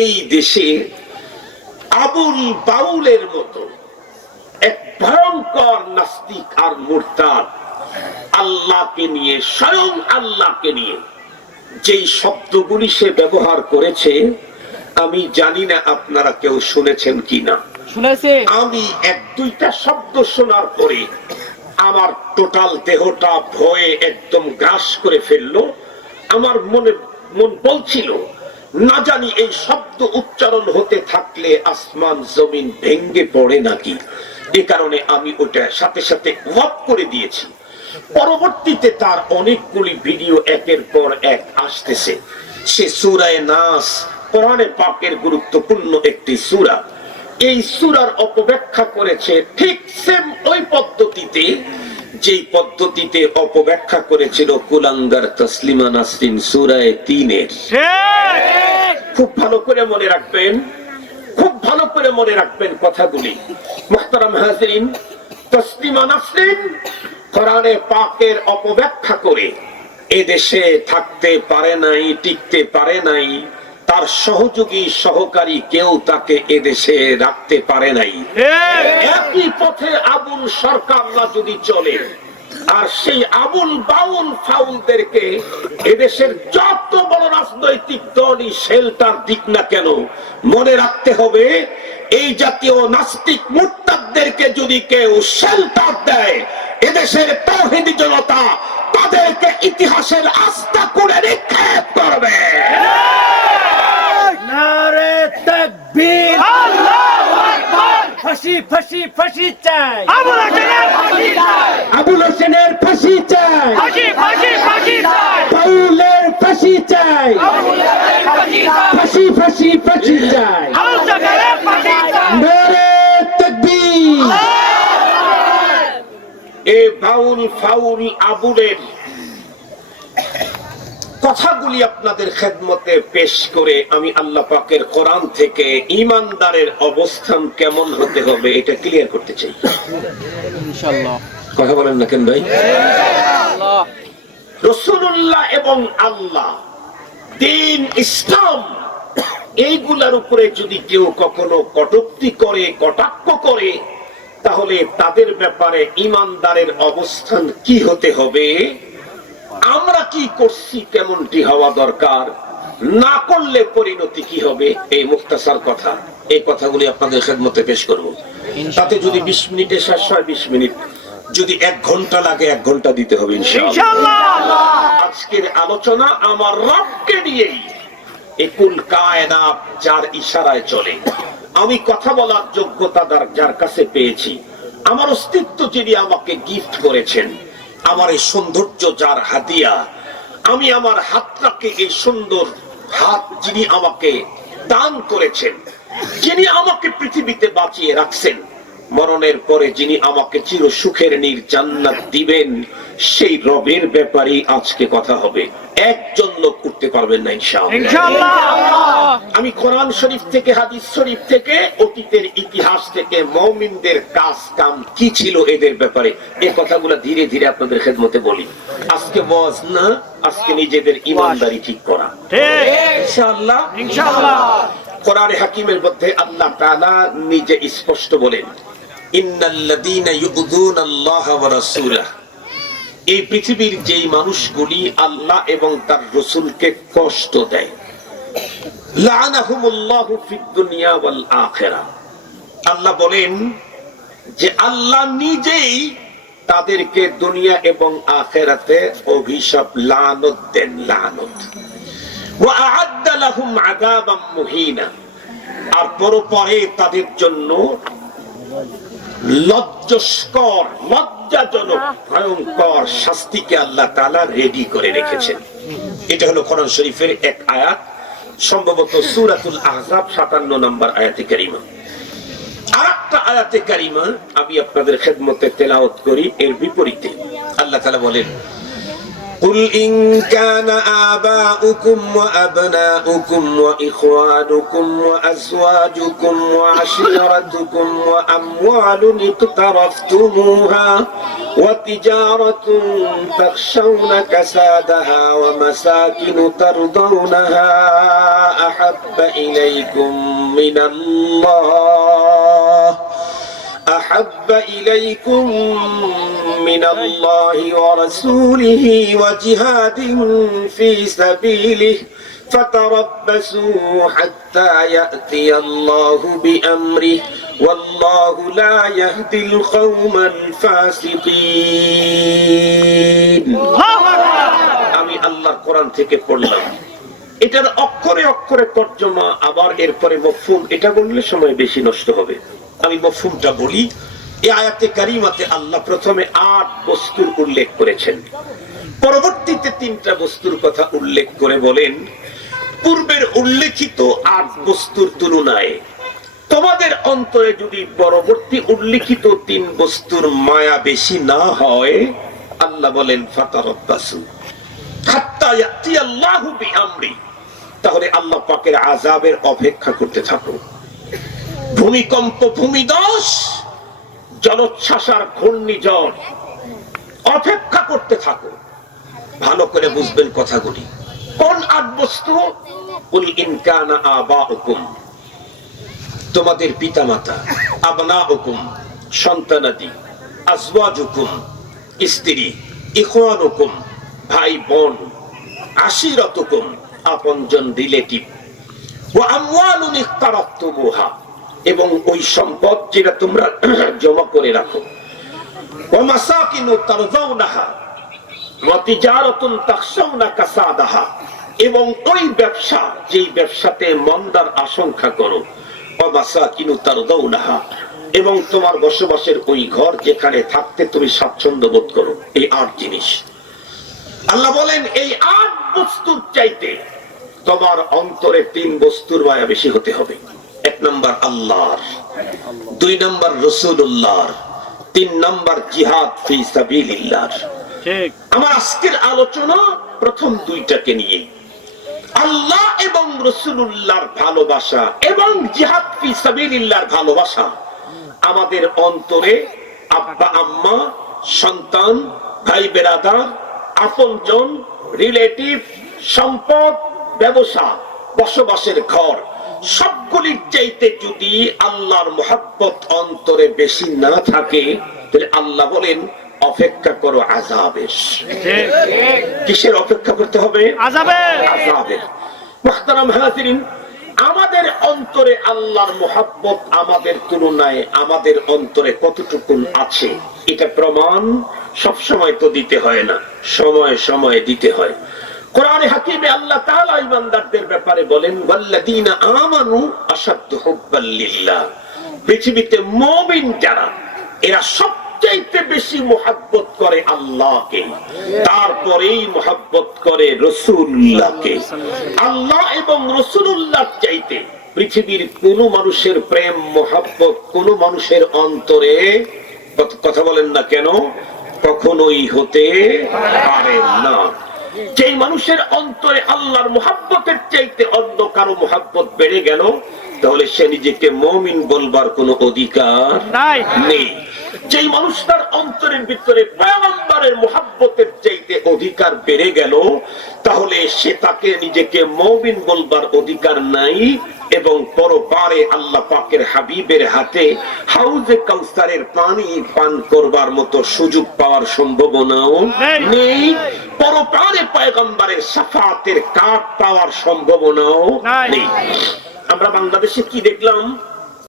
এই দেশে আবুল বাউলের মতো এক ভয়ঙ্কর নাস্তিক আর মুরতাদ আল্লাহকে নিয়ে, স্বয়ং আল্লাহকে নিয়ে যেই শব্দগুলি সে ব্যবহার করেছে, আমি জানি না আপনারা কেউ শুনেছেন কিনা। আমি এক দুইটা শব্দ শোনার পরে আমার টোটাল দেহটা ভয়ে একদম গ্রাস করে ফেললো। আমার মন বলছিল, না জানি এই শব্দ উচ্চারণ হতে থাকলে আসমান জমিন ভেঙ্গে পড়ে নাকি। এ কারণে আমি ওটা সাথে সাথে ওয়াপ করে দিয়েছি। পরবর্তীতে তার অনেকগুলি ভিডিও একের পর এক আসতেছে। সে সূরা নাস, কোরআনে পাকের গুরুত্বপূর্ণ একটি সূরা, এই সূরার অপব্যাখ্যা করেছে ঠিক সেম ওই পদ্ধতিতে, যেই পদ্ধতিতে অপব্যাখ্যা করেছিল কুলাঙ্গার তসলিমা নাসরিন সূরা ৩-এর। খুব ভালো করে মনে রাখবেন, খুব ভালো করে মনে রাখবেন কথাগুলি। মুহতারাম হাজিরিন, তসলিমা নাসরিন কোরআনে পাকের অপব্যাখ্যা করে এদেশে থাকতে পারে নাই, টিকতে পারে নাই। তার সহযোগী সহকারী কেউ তাকে এদেশে রাখতে পারে নাই। একই পথে আবুল সরকাররা যদি চলে, আর সেই আবুল বাউল ফাউলদেরকে এদেশের যত বড় রাজনৈতিক দলই শেল্টার দিক না কেন, মনে রাখতে হবে এই জাতীয় নাস্তিক মুরতাদদেরকে যদি কেউ শেল্টার দেয়, এদেশের তাওহীদি জনতা তাদেরকে ইতিহাসের আস্থা করে নিক্ষেপ করবে। নারে তাকবীর, আল্লাহু আকবার। ফাঁসি ফাঁসি ফাঁসি চাই, আবুল হোসেনের ফাঁসি চাই, আবুল হোসেনের ফাঁসি চাই, ফাঁসি ফাঁসি ফাঁসি চাই, বাউলের ফাঁসি চাই, বাউলের ফাঁসি চাই, ফাঁসি ফাঁসি ফাঁসি চাই, আবুল হোসেনের ফাঁসি চাই। নারে তাকবীর। এই বাউল ফাউল আবুলের কথাগুলি আপনাদের খেদমতে পেশ করে আমি আল্লাহ পাকের কোরআন থেকে ঈমানদারের অবস্থান কেমন হতে হবে এটা ক্লিয়ার করতে চাই। ইনশাআল্লাহ। কথা বলেন না কেন ভাই? ইনশাআল্লাহ। রাসূলুল্লাহ এবং আল্লাহ, দ্বীন ইসলাম, এইগুলার উপরে যদি কেউ কখনো কটূক্তি করে, কটাক্ষ করে, তাহলে তাদের ব্যাপারে ঈমানদারের অবস্থান কি হতে হবে, আমরা কি করছি কেমনটি হওয়া দরকার, না করলে পরিণতি কি হবে, এই মুখতাসার কথা, এই কথাগুলি আপনাদের খেদমতে পেশ করব। তাতে যদি 20 মিনিটে শেষ হয় 20 মিনিট, যদি 1 ঘন্টা লাগে 1 ঘন্টা দিতে হবে ইনশাআল্লাহ। আজকের আলোচনা আমার রবকে নিয়েই, একুল কায়নাত যার ইশারায় চলে। আমি কথা বলার যোগ্যতা যার কাছে পেয়েছি, আমার অস্তিত্ব যিনি আমাকে গিফট করেছেন, আমার এই সৌন্দর্য যার হাদিয়া, আমি আমার হাতটাকে এই সুন্দর হাত যিনি আমাকে দান করেছেন, যিনি আমাকে পৃথিবীতে বাঁচিয়ে রাখছেন, মরণের পরে যিনি আমাকে চির সুখের জান্নাত দিবেন, সেই রবের ব্যাপারে আজকে কথা হবে। একজন লোক করতে পারবেন না ইনশাআল্লাহ। আমি কোরআন শরীফ থেকে, হাদিস শরীফ থেকে, অতীতের ইতিহাস থেকে মুমিনদের কাজ কাম কি ছিল এদের ব্যাপারে এই কথাগুলো ধীরে ধীরে আপনাদের খেদমতে বলি। আজকে ওয়াজ না, আজকে নিজেদের ঈমানদারি ঠিক করা ইনশাআল্লাহ। কোরআনে হাকিমের মধ্যে আল্লাহ তাআলা নিজে স্পষ্ট বলেন, ইন্নাল্লাযীনা ইউযুনাল্লাহা ওয়া রাসূলাহু, এই পৃথিবীর যেই মানুষগুলি আল্লাহ এবং তার রাসূলকে কষ্ট দেয়, লাআনাহুমুল্লাহু ফিদ দুনিয়া ওয়াল আখিরাহ, আল্লাহ বলেন যে আল্লাহ নিজেই তাদেরকে দুনিয়া এবং আখিরাতে অভিশাপ, লানত দেন, লানত। ওয়া আ'আদ্দা লাহুম আযাবাম মুহিনা, আর পরপরে তাদের জন্য লজ্জাস্কর, লজ্জাজনক, ভয়ঙ্কর শাস্তিকে আল্লাহ তাআলা রেডি করে রেখেছেন। এটা হলো কোরআন শরীফের এক আয়াত, সম্ভবত সূরাতুল আহজাব 57 নম্বর আয়াতে কারিমা। আরেকটা আয়াতে কারিমা আমি আপনাদের খেদমতে তেলাওয়াত করি, এর বিপরীতে আল্লাহ তাআলা বলেন, قل إن كان آباؤكم وأبناؤكم وإخوانكم وأزواجكم وعشيرتكم وأموال اقترفتموها وتجارة تخشون كسادها ومساكن ترضونها أحب إليكم من الله ورسوله وجهاد في سبيله فتربصوا حتى يأتي الله بأمره والله لا يهدي القوم الفاسقين আমি আল্লাহর কোরআন থেকে পড়লাম, এটার অক্ষরে অক্ষরে তর্জমা, আবার এরপরে মফহুম, এটা বললে সময় বেশি নষ্ট হবে। আমি মফহুমটা বলি। এই আয়াতে কারিমাতে আল্লাহ প্রথমে 8 বস্তুর উল্লেখ করেছেন, পরবর্তীতে 3টা বস্তুর কথা উল্লেখ করে বলেন, পূর্বের উল্লেখিত 8 বস্তুর তুলনায় তোমাদের অন্তরে যদি পরবর্তী উল্লেখিত 3 বস্তুর মায়া বেশি না হয়, আল্লাহ বলেন ফাতারাব্বাসু হাত্তা ইয়াতি আল্লাহু বিআমরি, তাহলে আল্লাহ পাকের আযাবের অপেক্ষা করতে থাকো। ভূমিকম্প, ভূমিধস, জলোচ্ছ্বাসার ঘূর্ণিঝড়, অপেক্ষা করতে থাকো। ভালো করে বুঝবেন কথাগুলি। কোন 8 বস্তু? কুল ইন কানা আবাউকুম, তোমাদের পিতামাতা, আবনাউকুম সন্তানাদি, আজওয়াজুকুম স্ত্রী, ইখওয়ানুকুম ভাই বোন, আশিরাতুকুম আপনজন রিলেটিভ, ওয়া আমওয়ালুন ইখতারাফতুমুহা এবং ওই সম্পদ যেটা তোমরা জমা করে রাখো, ওয়া মাসাকিনু তারজাউনাহা ওয়া তিজারাতুন তাখশাউনা কাসাদাহা এবং ওই ব্যবসা যেই ব্যবসাতে মন্দার আশঙ্কা করো, ওয়া মাসাকিনু তারজাউনাহা এবং তোমার বসবাসের ওই ঘর যেখানে থাকতে তুমি স্বাচ্ছন্দ্য বোধ করো। এই 8 জিনিস আল্লাহ বলেন, এই 8 বস্তুর চাইতে তোমার অন্তরে 3 বস্তুর মায়া বেশি হতে হবে। 1 নাম্বার আল্লাহর, 2 নাম্বার রাসূলুল্লাহর, 3 নাম্বার জিহাদ ফি সাবিলিল্লাহ। ঠিক। আমার আজকের আলোচনা প্রথম 2টাকে নিয়ে, আল্লাহ এবং রাসূলুল্লাহর ভালোবাসা এবং জিহাদ ফি সাবিলিল্লাহর ভালোবাসা আমাদের অন্তরে আব্বা আম্মা, সন্তান, ভাই বেরাদার, আপনজন, রিলেটিভ, সম্পদ, ব্যবসা, বসবাসের ঘর, সবগুলির চাইতে যদি আল্লাহর মহব্বত অন্তরে বেশি না থাকে, তাহলে আল্লাহ বলেন অপেক্ষা করো আযাবের। কিসের অপেক্ষা করতে হবে? আযাবের। মুহতারাম হাজিরিন, আমাদের অন্তরে আল্লাহর মহব্বত আমাদের তুলনায় আমাদের অন্তরে কতটুকু আছে, এটা প্রমাণ সব সময় তো দিতে হয় না, সময়ে সময়ে দিতে হয়। কোরআনে হাকিমে আল্লাহ তাআলা ঈমানদারদের ব্যাপারে বলেন, ওয়াল্লাযীনা আমানু আশাদ্দু হুব্বাল লিল্লাহ, পৃথিবীতে মুমিন যারা, এরা সবচাইতে বেশি মুহাব্বত করে আল্লাহকে, তারপরেই মুহাব্বত করে রাসূলুল্লাহকে। আল্লাহ এবং রাসূলুল্লাহ চাইতে পৃথিবীর কোন মানুষের প্রেম মুহাব্বত কোন মানুষের অন্তরে, কথা বলেন না কেন, কখনোই হতে পারে না। যেই মানুষের অন্তরে আল্লাহর মুহাব্বতের চাইতে অন্য কারো মুহাব্বত বেড়ে গেল, তাহলে সে নিজেকে মুমিন বলবার কোনো অধিকার নেই। যেই মানুষটার অন্তরের ভিতরে পয়গম্বরের মুহাব্বতের চাইতে অধিকার বেড়ে গেল, তাহলে সে তাকে নিজেকে মুমিন বলবার অধিকার নাই এবং পরপারে আল্লাহ পাকের হাবিবের হাতে হাউজে কাউসারের পানি পান করবার মতো সুযোগ পাওয়ার সম্ভাবনাও নেই, পরপারে পয়গম্বরের শাফাতের কাপ পাওয়ার সম্ভাবনাও নেই। আমরা বাংলাদেশে কি দেখলাম?